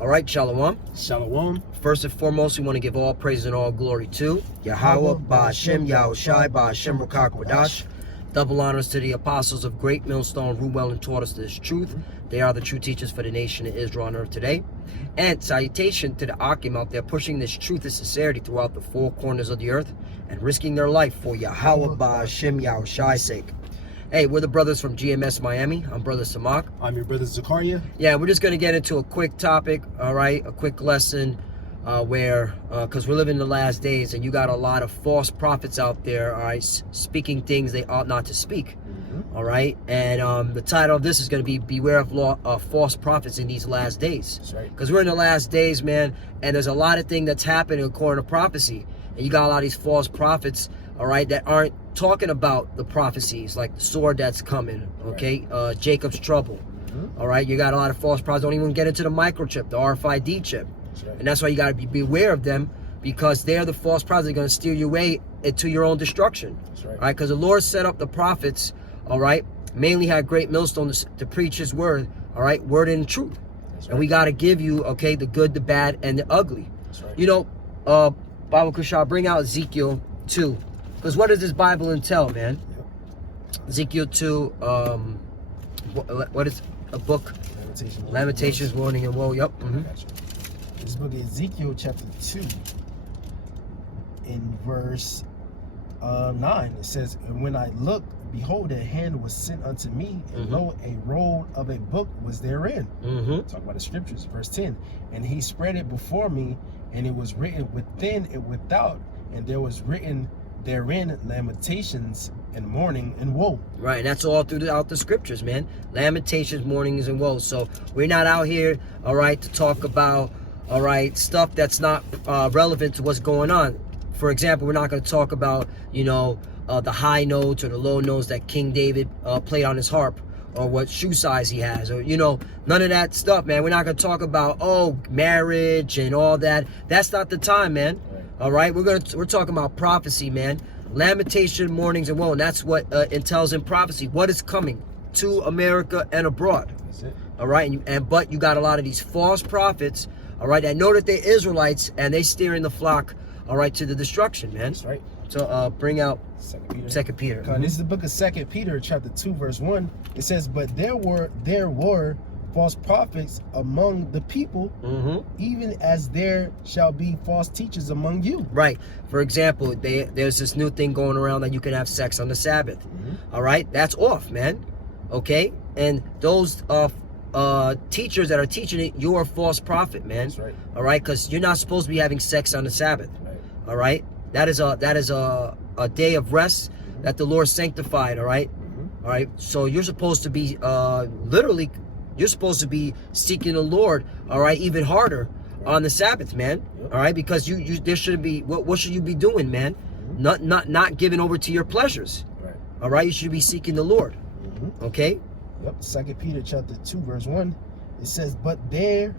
All right, Shalom. Shalom. First and foremost, we want to give all praise and all glory to Yahweh, Ba'Shem, Yahushai, Ba'Shem, Rakak, Wadash. Double honors to the apostles of Great Millstone, who well and taught us this truth. They are the true teachers for the nation of Israel on earth today. And salutation to the Akim out there pushing this truth and sincerity throughout the four corners of the earth and risking their life for Yahweh, Ba'Shem, Yahushai's sake. Hey, we're the brothers from GMS Miami. I'm Brother Samak. I'm your brother Zakaria. Yeah, we're just going to get into a quick topic, all right? A quick lesson because we're living in the last days and you got a lot of false prophets out there, all right, speaking things they ought not to speak, all right? And the title of this is going to be Beware of False Prophets in These Last Days. That's right. Because we're in the last days, man, and there's a lot of things that's happening according to prophecy. And you got a lot of these false prophets, all right, that aren't talking about the prophecies, like the sword that's coming, okay? Right. Jacob's trouble, all right? You got a lot of false prophets, don't even get into the microchip, the RFID chip. That's right. And that's why you got to beware of them, because they're the false prophets that are going to steer you away into your own destruction. That's right. All right, because the Lord set up the prophets, all right, mainly had Great Millstone to preach his word, all right, word and truth. That's right. And we got to give you, okay, the good, the bad, and the ugly. That's right. You know, Bible Kushal, bring out Ezekiel 2. Because what does this Bible entail, man? Yep. Ezekiel 2, what is a book? Lamentations, Warning, and Woe. Yep. Gotcha. This book is Ezekiel chapter 2 in verse 9. It says, "And when I looked, behold, a hand was sent unto me, and lo, a roll of a book was therein." Talk about the scriptures, verse 10. "And he spread it before me, and it was written within and without, and there was written therein lamentations and mourning and woe." Right, and that's all throughout the scriptures, man. Lamentations, mournings, and woes. So we're not out here, all right, to talk about, all right, stuff that's not relevant to what's going on. For example, we're not going to talk about, you know, the high notes or the low notes that King David played on his harp, or what shoe size he has, or, you know, none of that stuff, man. We're not going to talk about, oh, marriage and all that. That's not the time, man. All right, we're talking about prophecy, man. Lamentation, mournings, and woe. And that's what entails in prophecy. What is coming to America and abroad. That's it. All right, but you got a lot of these false prophets, all right, that know that they're Israelites and they steering the flock, all right, to the destruction, man. That's right. So bring out 2 Peter. This is the book of 2 Peter chapter 2 verse 1. It says, "But there were false prophets among the people, even as there shall be false teachers among you." Right. For example, there's this new thing going around that you can have sex on the Sabbath. All right, that's off, man. Okay, and those teachers that are teaching it, you're a false prophet, man. That's right. All right, because you're not supposed to be having sex on the Sabbath. Right. All right, that is a day of rest that the Lord sanctified. All right, all right. So you're supposed to be literally. You're supposed to be seeking the Lord, all right, even harder on the Sabbath, man. All right, because you there should be what should you be doing, man? Not giving over to your pleasures. Right. All right, you should be seeking the Lord. Okay. Yep. 2 Peter chapter 2 verse 1. It says, but there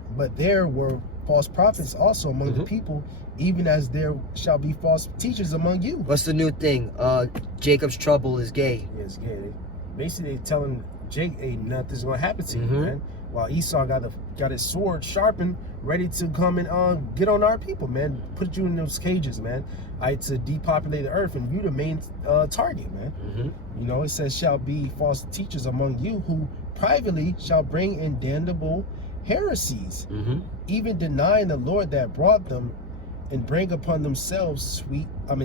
were false prophets also among the people, even as there shall be false teachers among you." What's the new thing? Jacob's trouble is gay. Yeah, it's gay. Basically telling Jake, "Hey, nothing's gonna happen to you, man." While Esau got his sword sharpened, ready to come and get on our people, man. Put you in those cages, man. To depopulate the earth, and you the main target, man. You know, it says, "Shall be false teachers among you, who privately shall bring in damnable heresies, even denying the Lord that brought them, and bring upon themselves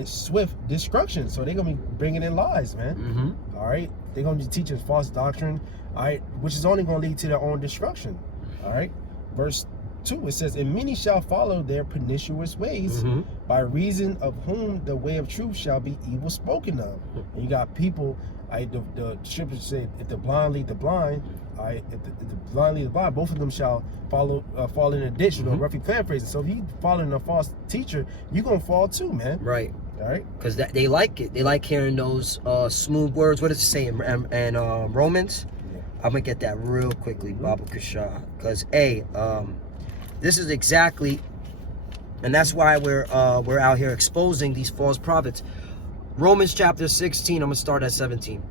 swift destruction." So they're gonna be bringing in lies, man. All right, they're gonna be teaching false doctrine, all right, which is only gonna lead to their own destruction. All right, verse 2, it says, "And many shall follow their pernicious ways, by reason of whom the way of truth shall be evil spoken of." And you got people, the scripture said, "If the blind lead the blind, if the blind lead the blind, both of them shall fall in a ditch." You know, roughly paraphrasing. So if you following a false teacher, you're gonna fall too, man. Right. All right. Because they like it. They like hearing those smooth words. What does it say in Romans? I'm gonna get that real quickly, Baba Kasha. Because this is exactly, and that's why we're out here exposing these false prophets. Romans chapter 16. I'm gonna start at 17.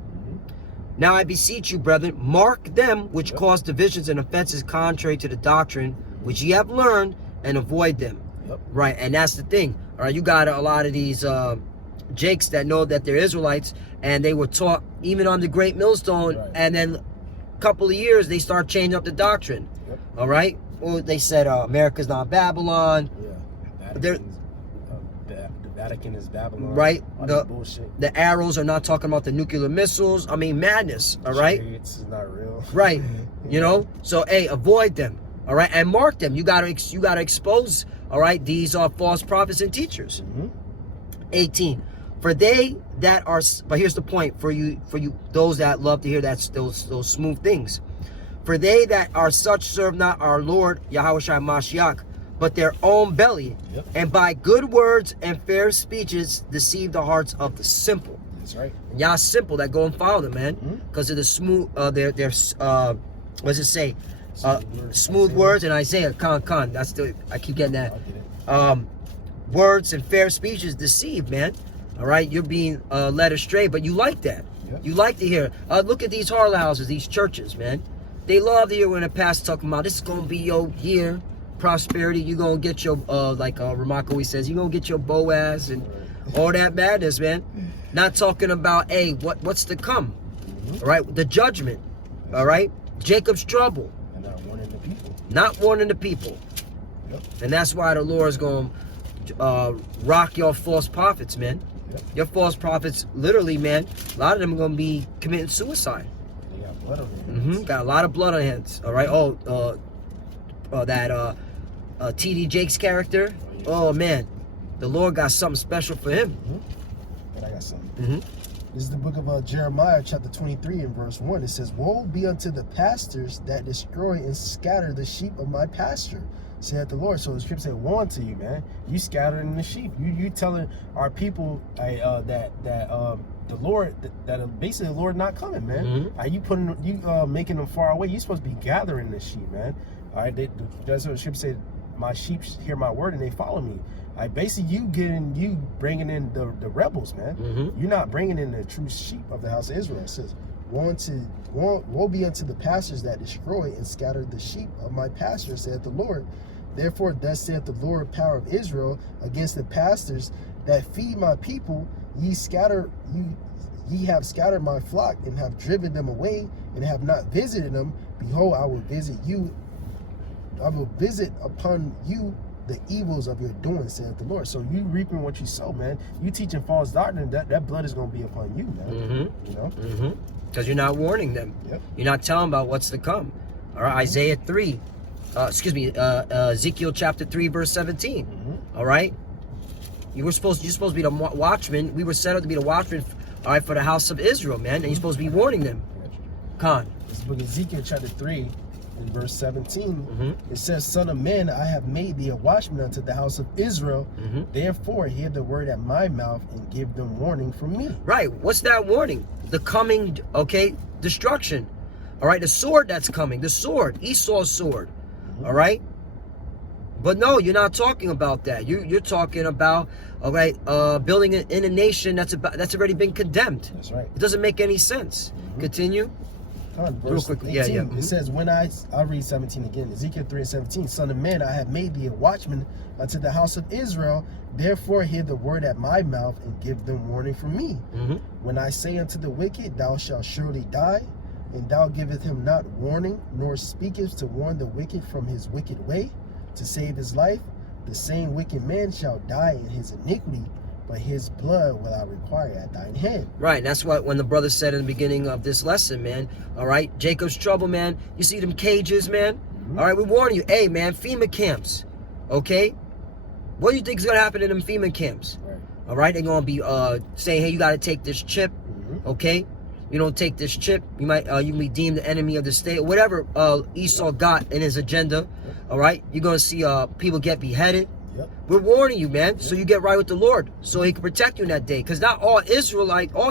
"Now I beseech you, brethren, mark them which cause divisions and offenses contrary to the doctrine which ye have learned, and avoid them. Yep. Right, and that's the thing. All right, you got a lot of these Jakes that know that they're Israelites, and they were taught even on the Great Millstone, Right. and then a couple of years they start changing up the doctrine. Yep. All right, well, they said America's not Babylon. Yeah. There- The Vatican is Babylon. Right. All The- that bullshit. The arrows are not talking about the nuclear missiles. I mean, madness. All right. It's not real. Right. You know. So hey, avoid them. All right, and mark them. You gotta expose. All right, these are false prophets and teachers. Mm-hmm. 18. For they that are, but here's the point for you those that love to hear those smooth things. For they that are such serve not our Lord Yahushua Mashiach, but their own belly, Yep. and by good words and fair speeches deceive the hearts of the simple. That's right. And y'all simple that go and follow them, man, Mhm. because of the smooth. Their what does it say? Smooth Isaiah. words and Isaiah. Con. That's the. I keep getting that. I'll get it. Words and fair speeches deceive, man. All right, you're being led astray, but you like that. Yep. You like to hear. Look at these harlot houses, these churches, man. They love to hear when a pastor talking about this is gonna be your year, prosperity. You gonna get your like Ramako always says, you gonna get your Boaz and all that madness, man. Not talking about what's to come. Mhm. All right, the judgment. All right, Jacob's trouble. And not warning the people. Not warning the people. Yep. And that's why the Lord is going to rock your false prophets, man. Yep. Your false prophets, literally, man, a lot of them are going to be committing suicide. They got blood on their hands. Got a lot of blood on their hands. All right. That T.D. Jakes character. Oh, man. The Lord got something special for him. But I got something. Mm-hmm. This is the book of Jeremiah, chapter 23, and verse 1. It says, Woe be unto the pastors that destroy and scatter the sheep of my pasture, saith the Lord. So the scripture said, woe unto you, man. You scattering the sheep. You telling our people that the Lord, that basically the Lord not coming, man. Mhm. You making them far away. You supposed to be gathering the sheep, man. All right, that's what the scripture said. My sheep hear my word and they follow me. Basically, you bringing in the rebels, man. Mm-hmm. You're not bringing in the true sheep of the house of Israel. It says, woe be unto the pastors that destroy and scatter the sheep of my pasture, saith the Lord. Therefore, thus saith the Lord, power of Israel, against the pastors that feed my people. Ye have scattered my flock and have driven them away and have not visited them. Behold, I will visit you. I will visit upon you the evils of your doing, saith the Lord. So you reaping what you sow, man. You teaching false doctrine, that blood is going to be upon you, man. Mm-hmm. You know? Mm-hmm. Because you're not warning them. Yep. You're not telling about what's to come. All right, Isaiah 3. Ezekiel chapter 3, verse 17. Mm-hmm. All right? You're supposed to be the watchman. We were set up to be the watchman, all right, for the house of Israel, man. And you're supposed to be warning them. Con. This book of Ezekiel chapter 3 in verse 17. Mm-hmm. It says, Son of man, I have made thee a watchman unto the house of Israel. Mm-hmm. Therefore hear the word at my mouth and give them warning from me. Right. What's that warning? The coming, destruction. All right, the sword that's coming. The sword. Esau's sword. Mm-hmm. All right? But no, you're not talking about that. You're talking about, all right, building in a nation that's already been condemned. That's right. It doesn't make any sense. Mm-hmm. Continue. Verse quickly. 18, Yeah. Mhm. It says, I'll read 17 again. Ezekiel 3 and 17. Son of man, I have made thee a watchman unto the house of Israel. Therefore hear the word at my mouth and give them warning from me. Mm-hmm. When I say unto the wicked, thou shalt surely die, and thou givest him not warning, nor speakest to warn the wicked from his wicked way, to save his life, the same wicked man shall die in his iniquity, but his blood will I require at thine hand. Right, that's what when the brother said in the beginning of this lesson, man. All right, Jacob's trouble, man. You see them cages, man. Mm-hmm. All right, we warning you. Hey, man, FEMA camps. Okay, what do you think is gonna happen in them FEMA camps? Right. All right, they're gonna be saying, hey, you gotta take this chip. Mm-hmm. Okay, you don't take this chip, you might you can be deemed the enemy of the state. Whatever Esau got in his agenda. All right, you're gonna see people get beheaded. Yep. We're warning you, man, so you get right with the Lord, so He can protect you in that day. Because not all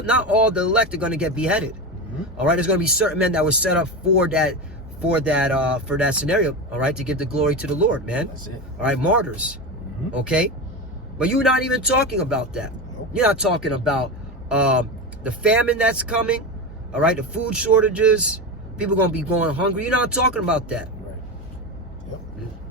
not all the elect are going to get beheaded. Mm-hmm. All right, there's going to be certain men that were set up for that scenario. All right, to give the glory to the Lord, man. That's it. All right, martyrs. Mm-hmm. Okay, but you're not even talking about that. Nope. You're not talking about the famine that's coming. All right, the food shortages. People going to be going hungry. You're not talking about that. Right. Yep.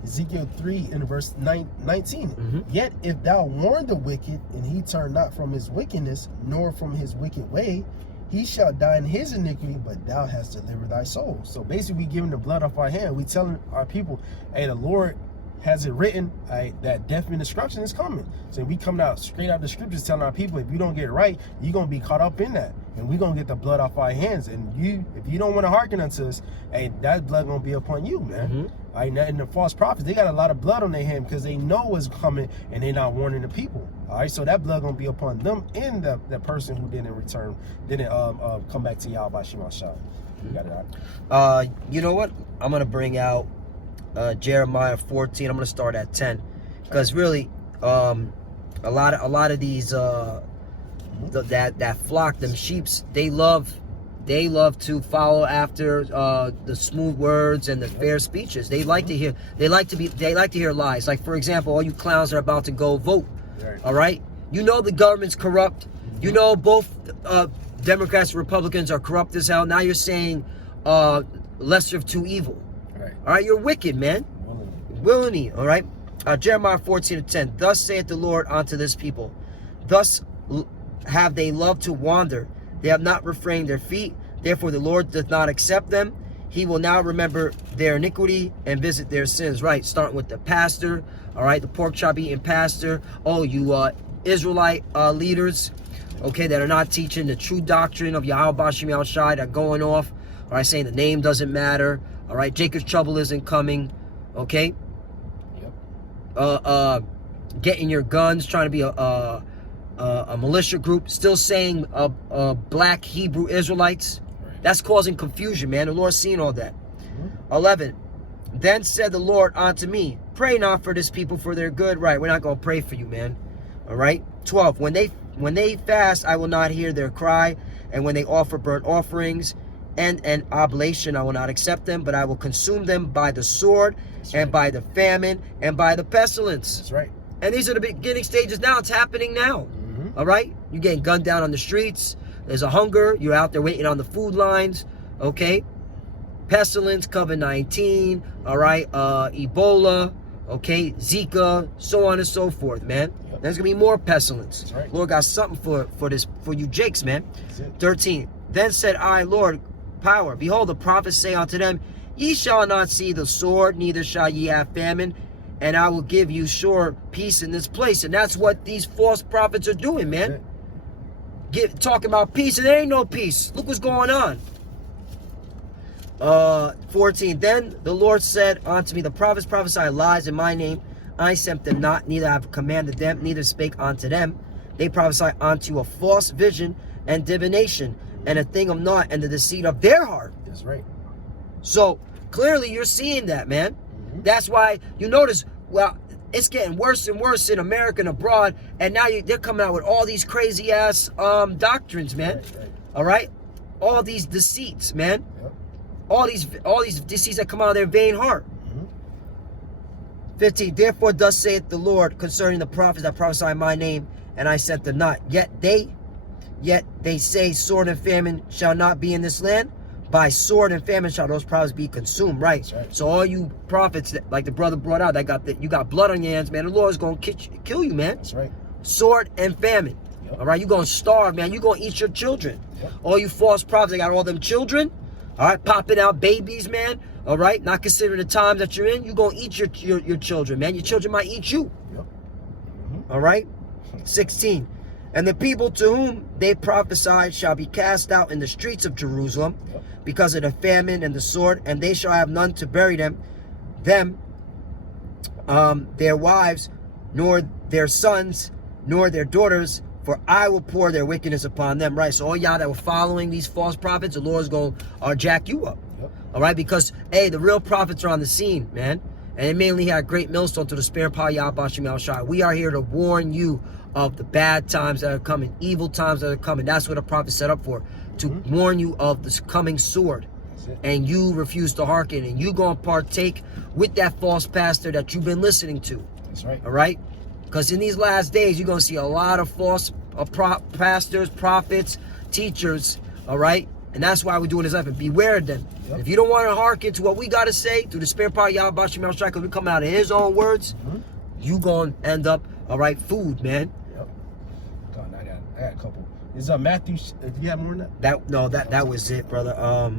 Ezekiel 3 in verse 19. Mhm. Yet if thou warn the wicked, and he turn not from his wickedness, nor from his wicked way, he shall die in his iniquity, but thou hast delivered thy soul. So basically, we giving the blood off our hand. We telling our people, hey, the Lord has it written, that death and destruction is coming. So we coming out straight out the scriptures telling our people, if you don't get it right, you're going to be caught up in that. And we're going to get the blood off our hands. And if you don't want to hearken unto us, hey, that blood going to be upon you, man. And the false prophets, they got a lot of blood on their hand because they know what's coming and they're not warning the people. All right, so that blood going to be upon them and the person who didn't come back to Yahweh Shema Shah. You got it out. You know what? I'm going to bring out Jeremiah 14. I'm going to start at 10 because really a lot of these that flock, them sheeps, they love to follow after the smooth words and the fair speeches. They like to hear lies. Like, for example, all you clowns are about to go vote. All right, you know the government's corrupt. You know both Democrats and Republicans are corrupt as hell. Now you're saying lesser of two evil. All right, you're wicked, man. Willingly. All right. Jeremiah 14:10. Thus saith the Lord unto this people, thus have they loved to wander. They have not refrained their feet. Therefore the Lord doth not accept them. He will now remember their iniquity and visit their sins. Right, starting with the pastor. All right, the pork chop eating pastor. Oh, you Israelite leaders, okay, that are not teaching the true doctrine of Yahweh Bashim Yahushai, that are going off. All right, saying the name doesn't matter. All right, Jacob's trouble isn't coming. Okay. Getting your guns, trying to be a militia group, still saying black Hebrew Israelites. That's causing confusion, man. The Lord's seeing all that. 11. Then said the Lord unto me, pray not for this people for their good. Right, we're not going to pray for you, man. All right. 12. When they fast, I will not hear their cry, and when they offer burnt offerings and an oblation, I will not accept them, but I will consume them by the sword, and by the famine, and by the pestilence. That's right. And these are the beginning stages now. It's happening now. All right? You're getting gunned down on the streets. There's a hunger. You're out there waiting on the food lines. Okay? Pestilence, COVID-19. All right? Ebola. Okay? Zika. So on and so forth, man. There's going to be more pestilence. That's right. Lord got something for you jakes, man. 13. Then said I, Lord, power. Behold, the prophets say unto them, ye shall not see the sword, neither shall ye have famine, and I will give you sure peace in this place. And that's what these false prophets are doing, man. Talking about peace, and there ain't no peace. Look what's going on. 14. Then the Lord said unto me, the prophets prophesy lies in my name. I sent them not, neither have commanded them, neither spake unto them. They prophesy unto a false vision and divination, and a thing of naught, and the deceit of their heart. That's right. So clearly you're seeing that, man. That's why you notice, well, it's getting worse and worse in America and abroad, and now they're coming out with all these crazy ass doctrines, man. All right, all these deceits, man. All these deceits that come out of their vain heart. 15. Therefore thus saith the Lord concerning the prophets that prophesy in my name, and I sent them not. Yet they say sword and famine shall not be in this land. By sword and famine shall those prophets be consumed. Right. So all you prophets, like the brother brought out, you got blood on your hands, man. The Lord is going to kill you, man. That's right. Sword and famine. All right. You're going to starve, man. You're going to eat your children. All you false prophets, they got all them children. All right. Popping out babies, man. All right. Not considering the times that you're in. You're going to eat your children, man. Your children might eat you. All right. 16. And the people to whom they prophesied shall be cast out in the streets of Jerusalem because of the famine and the sword, and they shall have none to bury them, their wives, nor their sons, nor their daughters, for I will pour their wickedness upon them. Right, so all y'all that were following these false prophets, the Lord's going to jack you up. All right, because, hey, the real prophets are on the scene, man. And it mainly had great millstone to the spare power Yahweh Bashim Yahushai. We are here to warn you of the bad times that are coming, evil times that are coming. That's what a prophet set up for, to warn you of this coming sword. And you refuse to hearken, and you going to partake with that false pastor that you've been listening to. That's right. All right? Because in these last days, you're going to see a lot of false pastors, prophets, teachers, all right, And that's why we're doing this life. And beware of them. Yep. If you don't want to hearken to what we got to say through the spirit power of Yahweh Shemel Shai, because we come out of his own words, you going to end up, all right, food, man. Yep. God, I got a couple. Is Matthew, do you have more than that? That was it, brother.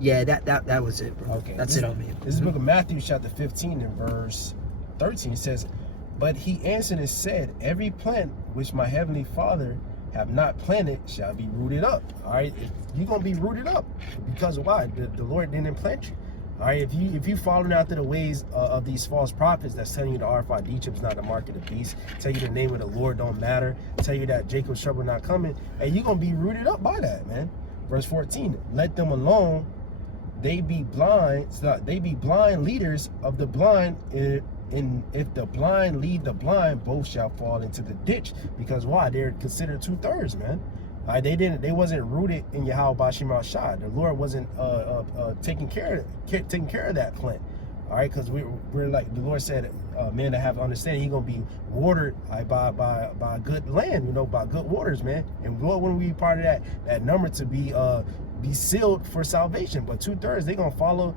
Yeah, that was it, bro. Okay. That's it on me. This is the book of Matthew, chapter 15, and verse 13. It says, "But he answered and said, Every plant which my heavenly Father have not planted shall be rooted up." All right, you're gonna be rooted up because of why? The Lord didn't plant you. All right, if you following after the ways of these false prophets that's telling you the RFID Egypt's not the mark of the beast, tell you the name of the Lord don't matter, tell you that Jacob's trouble not coming, and you're gonna be rooted up by that, man. Verse 14, "Let them alone. They be blind leaders of the blind. And if the blind lead the blind, both shall fall into the ditch." Because why? They're considered 2/3, man. They wasn't rooted in Yahweh Bashim Shah. The Lord wasn't taking care of that plant. All right, because we're like the Lord said, men that have understanding, He's gonna be watered by good land, by good waters, man. And what when we be part of that number to be sealed for salvation? But 2/3, they're gonna follow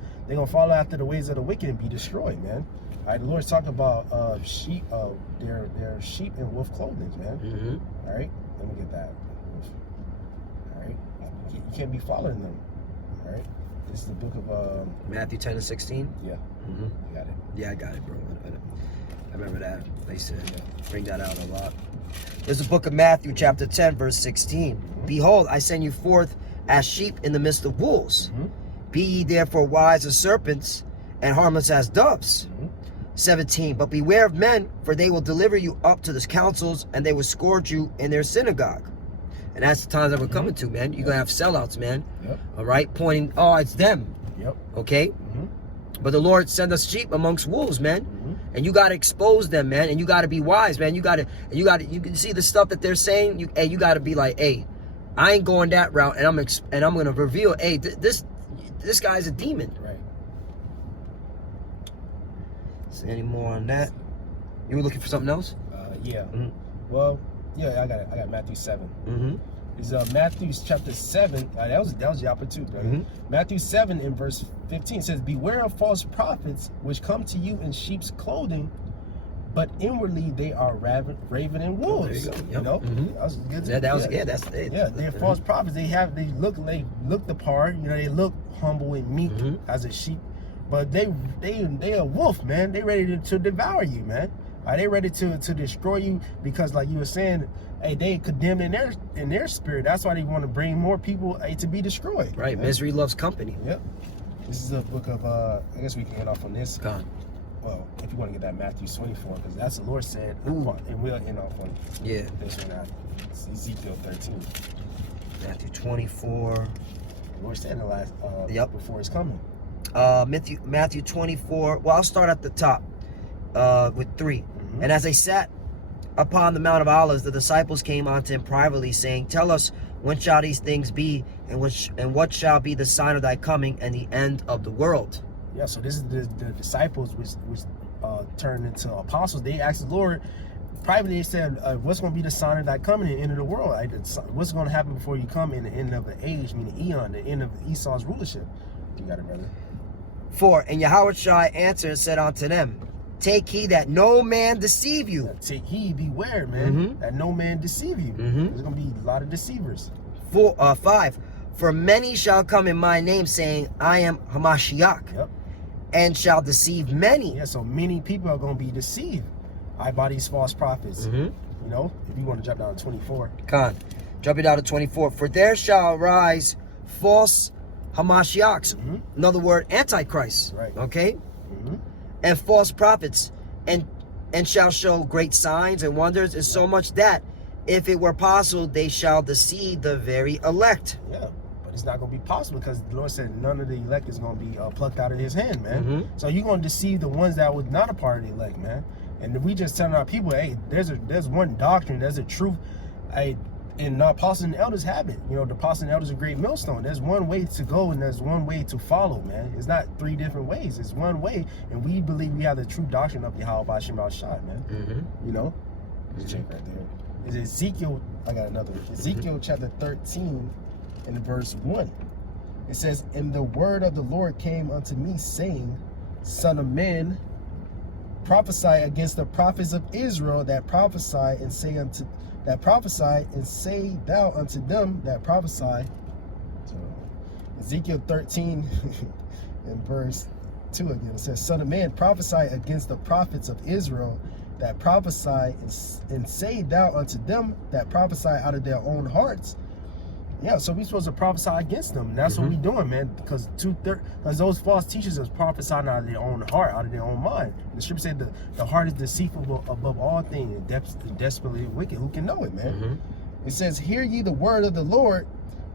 after the ways of the wicked and be destroyed, man. All right, the Lord's talking about sheep, their sheep in wolf clothing, man. All right, let me get that. All right, you can't be following them. All right, this is the book of Matthew 10 and 16. Yeah, you got it. Yeah, I got it, bro. I remember that. They said bring that out a lot. There's the book of Matthew, chapter 10, verse 16. "Behold, I send you forth as sheep in the midst of wolves. Be ye therefore wise as serpents and harmless as doves." 17, "But beware of men, for they will deliver you up to the councils, and they will scourge you in their synagogue." And that's the times that we're coming to, man. You're going to have sellouts, man. Yep. All right? Pointing, oh, it's them. Yep. Okay? But the Lord send us sheep amongst wolves, man. And you got to expose them, man. And you got to be wise, man. You can see the stuff that they're saying. You got to be like, hey, I ain't going that route. And I'm going to reveal, hey, this guy's a demon. Right. Is there any more on that? You were looking for something else? Yeah. Well, yeah, I got it. I got Matthew 7. It's Matthew chapter 7. That was Yapa too, brother. Matthew 7 in verse 15 says, "Beware of false prophets which come to you in sheep's clothing, but inwardly they are raven and wolves." There You know, Mhm. that was good. That's it. Yeah, they're false prophets. They look the part. They look humble and meek as a sheep, but they a wolf, man. They ready to devour you, man. They ready to destroy you because, like you were saying, hey, they condemned in their spirit. That's why they want to bring more people to be destroyed. Right, man. misery loves company. Yep. This is a book of I guess we can end off on this. God. Well, if you want to get that Matthew 24, because that's the Lord said, Ooh. and we'll end off on Yeah. this one out. It's Ezekiel 13. Matthew 24. The Lord said in the last before His coming. Matthew 24. Well, I'll start at the top with 3. "And as they sat upon the Mount of Olives, the disciples came unto him privately, saying, Tell us, when shall these things be, and what shall be the sign of thy coming and the end of the world?" Yeah, so this is the disciples which turned into apostles. They asked the Lord privately. They said, "What's going to be the sign of thy coming and the end of the world? What's going to happen before you come in the end of the age, meaning eon, the end of Esau's rulership?" You got it, brother. 4. "And Yahweh Shai answered and said unto them, Take heed that no man deceive you." Take heed, beware, man, that no man deceive you. There's going to be a lot of deceivers. 5. "For many shall come in my name, saying, I am Hamashiach, Yep. and shall deceive many." Yeah, so many people are going to be deceived by these false prophets. If you want to jump down to 24. Con. Jump it down to 24. "For there shall arise false Hamashiachs." In other words, antichrists. Right. Okay? "And false prophets, and shall show great signs and wonders, and so much that, if it were possible, they shall deceive the very elect." Yeah, but it's not going to be possible because the Lord said none of the elect is going to be plucked out of His hand, man. So you're going to deceive the ones that was not a part of the elect, man. And we just telling our people, hey, there's one doctrine, there's a truth. And apostles and elders have it. The apostles and elders are a great millstone. There's one way to go and there's one way to follow, man. It's not 3 different ways. It's one way, and we believe we have the true doctrine of Yahweh Bashim Al-Shai, man. Let's check right there. Is Ezekiel? I got another one. Ezekiel chapter 13 in verse 1. It says, "And the word of the Lord came unto me, saying, Son of man, prophesy against the prophets of Israel that prophesy, and say thou unto them that prophesy." So, Ezekiel 13 in verse 2 again, it says, "Son of man, prophesy against the prophets of Israel that prophesy, and say thou unto them that prophesy out of their own hearts." Yeah, so we're supposed to prophesy against them. And that's what we're doing, man. Because those false teachers are prophesying out of their own heart, out of their own mind. The scripture said the heart is deceitful above all things, and desperately wicked. Who can know it, man? It says, "Hear ye the word of the Lord.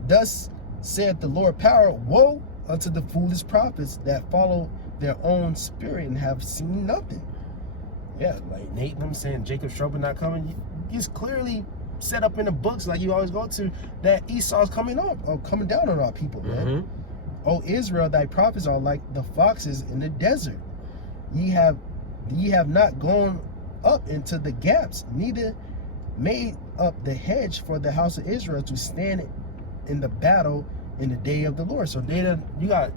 Thus saith the Lord power. Woe unto the foolish prophets that follow their own spirit and have seen nothing." Yeah, like Nate and them saying Jacob trouble not coming. He's clearly set up in the books, like you always go to, that Esau's coming up or coming down on our people, man. "O Israel, thy prophets are like the foxes in the desert. Ye have not gone up into the gaps, neither made up the hedge for the house of Israel to stand in the battle in the day of the Lord." So you got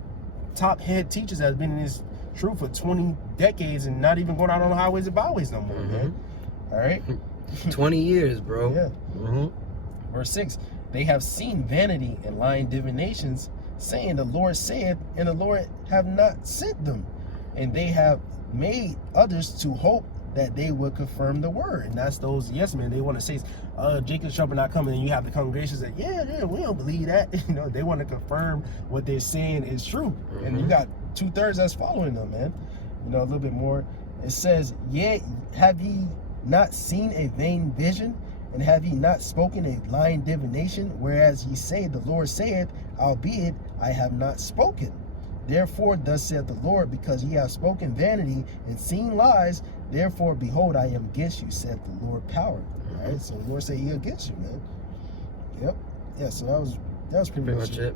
top head teachers that have been in this truth for 20 decades and not even going out on the highways and byways no more, man. All right. 20 years, bro. Yeah. Verse 6, "They have seen vanity and lying divinations, saying, the Lord saith, and the Lord have not sent them. And they have made others to hope that they would confirm the word." And that's those yes men. They want to say, Jacob's trouble not coming, and you have the congregation say, yeah, we don't believe that. You know, they want to confirm what they're saying is true. And you got 2/3 that's following them, man. You know, a little bit more. It says, "Yet have ye not seen a vain vision, and have ye not spoken a lying divination? Whereas ye say, the Lord saith, albeit I have not spoken. Therefore thus saith the Lord, because ye have spoken vanity and seen lies, therefore behold, I am against you, saith the Lord power." All right, so the Lord said he against you, man. Yep. Yeah, so that was pretty much it.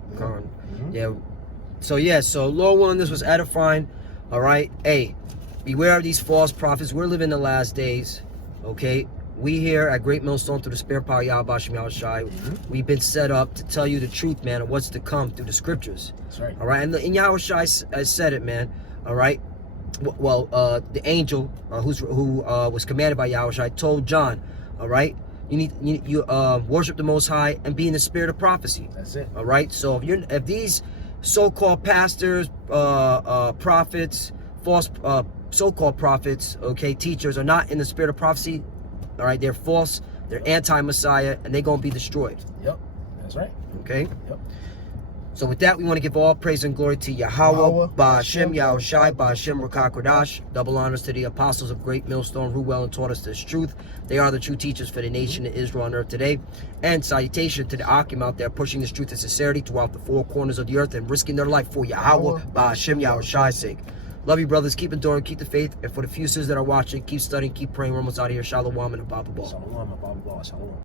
So Lord willing, this was edifying. All right, hey, beware of these false prophets. We're living in the last days. Okay, we here at Great Millstone, through the spirit power of Yahweh Hashem Yahushai, we've been set up to tell you the truth, man, of what's to come through the scriptures. That's right. All right, and Yahushai has said it, man. All right. Well, the angel who was commanded by Yahushai told John, all right, you worship the Most High and be in the spirit of prophecy. That's it. All right. So if these so-called pastors, prophets, false so-called prophets, okay, teachers are not in the spirit of prophecy, all right, they're false, they're anti-Messiah, and they're going to be destroyed. Yep, that's right. Okay? Yep. So with that, we want to give all praise and glory to Yahweh, Ba'ashem, Yahushai, Ba'ashem, Ruach HaKodesh. Double honors to the apostles of Great Millstone, who well and taught us this truth. They are the true teachers for the nation of Israel on earth today. And salutation to the Akim out there pushing this truth and sincerity throughout the four corners of the earth and risking their life for Yahweh, Ba'ashem, Yahushai's sake. Love you, brothers. Keep enduring, keep the faith. And for the few sisters that are watching, keep studying, keep praying. We're almost out of here. Shalom and Abba. Shalom, Abba, Shalom.